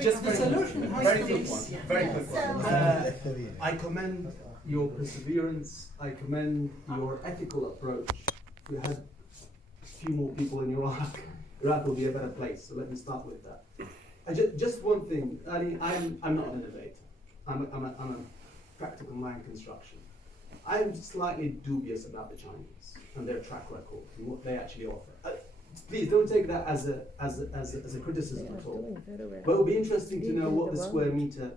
Just The solution has very to quick be- one. Very quick one. I commend your perseverance. I commend your ethical approach. If we had a few more people in Iraq, Iraq will be a better place. So let me start with that. Just one thing. Ali, I'm not an innovator. I'm a practical mind construction. I'm slightly dubious about the Chinese and their track record and what they actually offer. Please don't take that as a criticism at all. But it would be interesting to know what the square meter,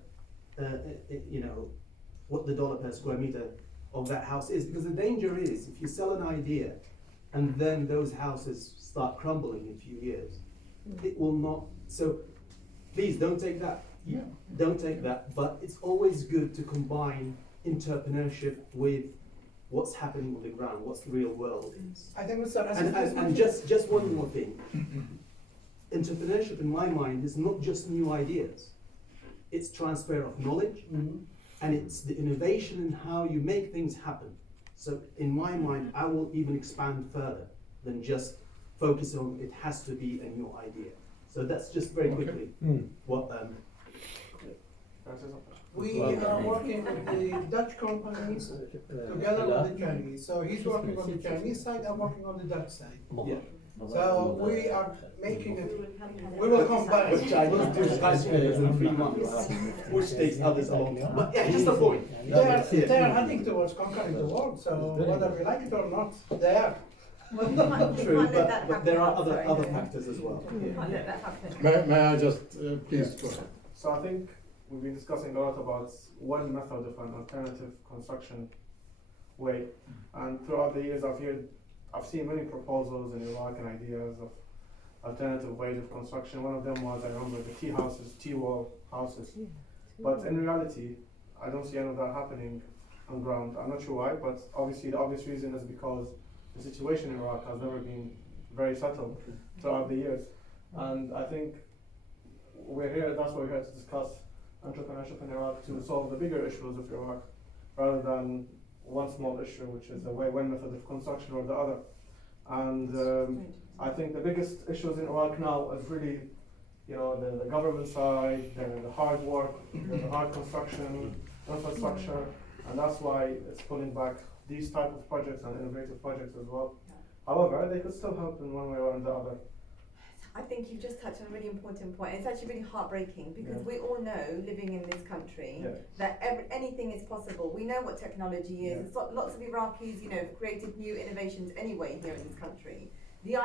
what the dollar per square meter of that house is. Because the danger is if you sell an idea and then those houses start crumbling in a few years, it will not. So please don't take that. Yeah. Don't take that. But it's always good to combine entrepreneurship with what's happening on the ground, what's the real world is. I think Mr. And just one more thing. Entrepreneurship, in my mind, is not just new ideas. It's transfer of knowledge, and it's the innovation in how you make things happen. So in my mind, I will even expand further than just focus on it has to be a new idea. So that's just very quickly what. We are working with the Dutch companies together with the Chinese. So he's working on the Chinese side, I'm working on the Dutch side. Yeah. So we are making it, we will combine. But Chinese do skyscrapers in 3 months, which takes others a long time. But yeah, just a point. They are heading towards conquering the world, so whether we like it or not, they are. True, but there are other factors as well. May I just, please go ahead. So I think we've been discussing a lot about one method of an alternative construction way, and throughout the years I've seen many proposals in Iraq and ideas of alternative ways of construction. One of them was, I remember, the T-houses, T-wall houses. But in reality, I don't see any of that happening on ground. I'm not sure why, but obviously the obvious reason is because the situation in Iraq has never been very settled throughout the years. And I think that's why we're here to discuss entrepreneurship in Iraq, to solve the bigger issues of Iraq, rather than one small issue, which is one method of construction or the other. And I think the biggest issues in Iraq now is really, the government side, the hard work, the hard construction, infrastructure, and that's why it's pulling back these type of projects and innovative projects as well. However, they could still help in one way or the other. I think you've just touched on a really important point. It's actually really heartbreaking because we all know, living in this country, that anything is possible. We know what technology is. Lots of Iraqis, have created new innovations anyway here in this country. The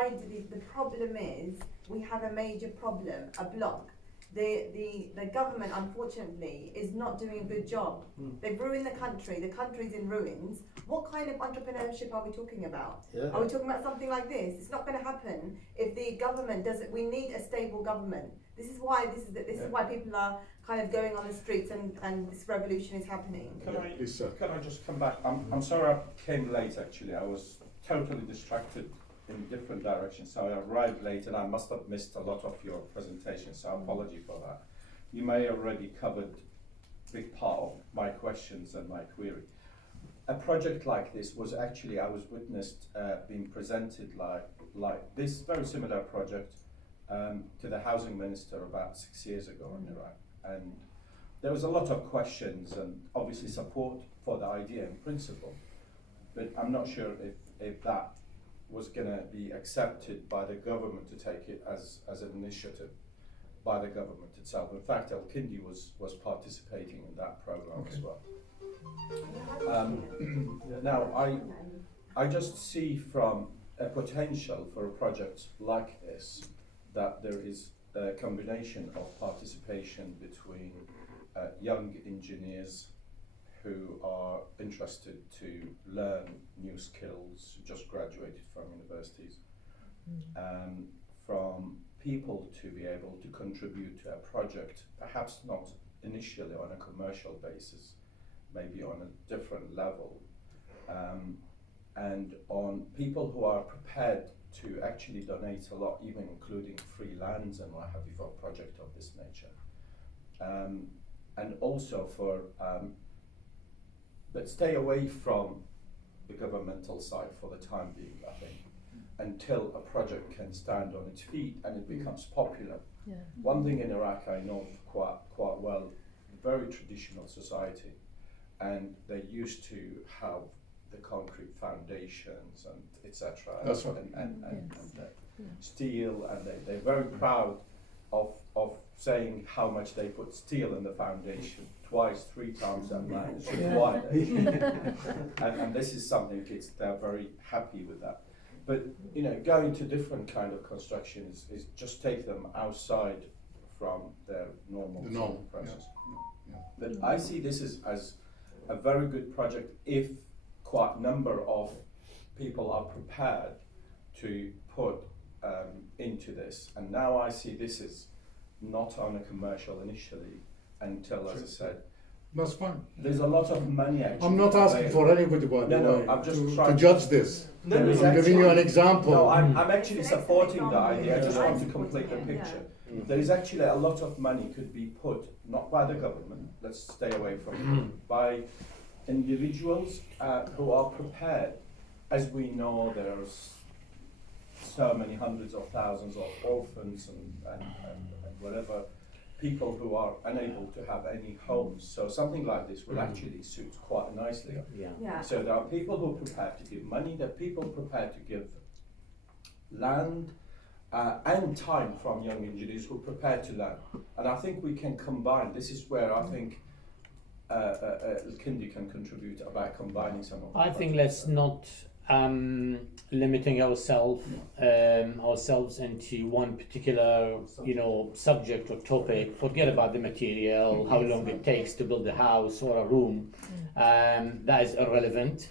problem is we have a major problem, a block. The government, unfortunately, is not doing a good job. They've ruined the country. The country's in ruins. What kind of entrepreneurship are we talking about? Are we talking about something like this? It's not going to happen if the government doesn't. We need a stable government. This is why is why people are kind of going on the streets and this revolution is happening. Can Can I just come back? I'm sorry I came late. Actually, I was totally distracted in different directions, so I arrived late and I must have missed a lot of your presentation, so apology for that. You may have already covered a big part of my questions and my query. A project like this was actually, I was witnessed being presented like this very similar project to the housing minister about 6 years ago in Iraq, and there was a lot of questions and obviously support for the idea in principle, but I'm not sure if that was going to be accepted by the government to take it as an initiative by the government itself. In fact, Al-Kindi was participating in that program as well. Now, I just see from a potential for a project like this that there is a combination of participation between young engineers who are interested to learn new skills, just graduated from universities, from people to be able to contribute to a project, perhaps not initially on a commercial basis, maybe on a different level, and on people who are prepared to actually donate a lot, even including free lands and what have you, for a project of this nature. And also for but stay away from the governmental side for the time being, I think, until a project can stand on its feet and it becomes popular One thing in Iraq I know quite well, very traditional society, and they used to have the concrete foundations and etc. That's right. And steel, and they're very proud of saying how much they put steel in the foundation, twice, 3 times that man is required. and this is something they're very happy with that. But you know, going to different kind of constructions is just take them outside from their normal process. Yeah. But I see this as a very good project if quite a number of people are prepared to put into this. And now I see this is not on a commercial initially until, as I said, That's fine. there's a lot of money actually. I'm not asking for anybody, by the No, way, I'm just to trying judge this. There I'm is giving you an example. No, I'm actually It's an supporting the excellent idea. I just example. want to I'm complete the supporting it, picture. There is actually a lot of money could be put, not by the government, let's stay away from it, by individuals who are prepared. As we know, there's so many hundreds of thousands of orphans and whatever, people who are unable to have any homes. So something like this will actually suit quite nicely. Yeah. So there are people who are prepared to give money, there are people prepared to give land and time from young engineers who are prepared to learn. And I think we can combine, this is where I think Kindi can contribute about combining some of the I think projects. let's not limiting ourselves into one particular subject or topic. Forget about the material, how long it takes to build a house or a room. That is irrelevant.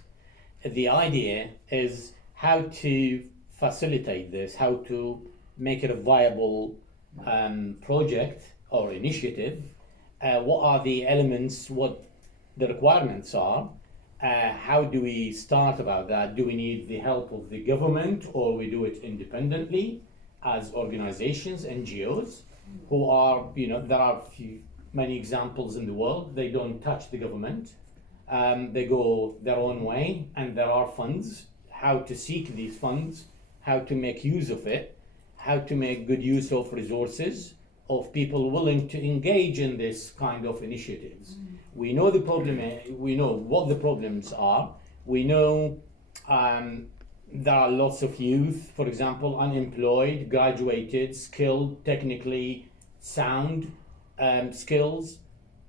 The idea is how to facilitate this, how to make it a viable project or initiative. What are the elements, what the requirements are, how do we start about that? Do we need the help of the government, or we do it independently as organizations, NGOs, who are, there are many examples in the world, they don't touch the government, they go their own way, and there are funds, how to seek these funds, how to make use of it, how to make good use of resources, of people willing to engage in this kind of initiatives. We know the problem, we know what the problems are, we know there are lots of youth, for example, unemployed, graduated, skilled, technically sound skills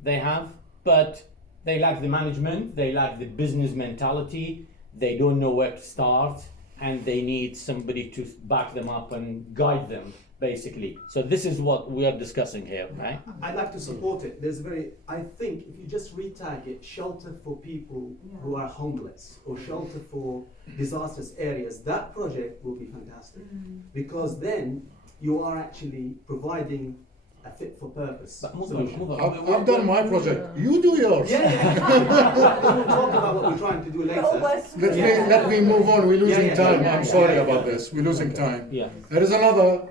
they have, but they lack the management, they lack the business mentality, they don't know where to start, and they need somebody to back them up and guide them, basically. So this is what we are discussing here, right? I'd like to support it. I think if you just retag it, shelter for people who are homeless or shelter for disastrous areas, that project will be fantastic. Because then you are actually providing a fit for purpose solution. I've done my project. You do yours. We'll talk about what we're trying to do later. Let me move on. We're losing time. yeah, I'm sorry yeah. about this. We're losing time. Yeah. There is another.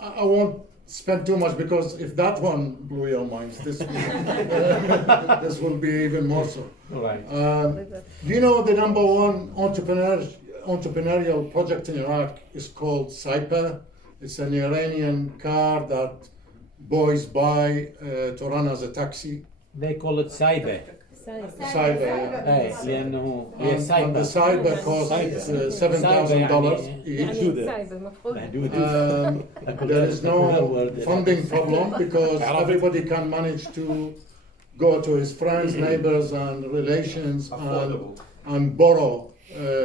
I won't spend too much, because if that one blew your minds, this will be even more so. All right. Do you know the number one entrepreneurial project in Iraq is called Saipa? It's an Iranian car that boys buy to run as a taxi. They call it Saiba. Saiba. لأنه هي And the سايبة. Saiba costs $7,000 each. There is no funding problem because everybody can manage to go to his friends, neighbors, and relations and borrow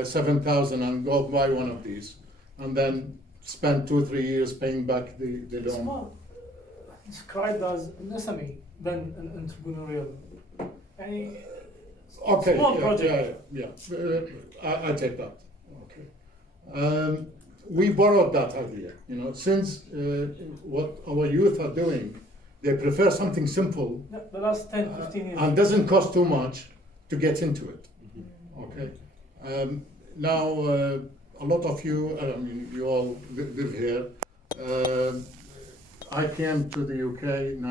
7,000 and go buy one of these, and then spend 2-3 years paying back the It's loan. more described as an SME than an entrepreneurial. Any Okay, small yeah, project. I take that. Okay. We borrowed that idea, since what our youth are doing, they prefer something simple The last 10-15 years. and doesn't cost too much to get into it. Okay. Now, a lot of you, you all live here. I came to the UK in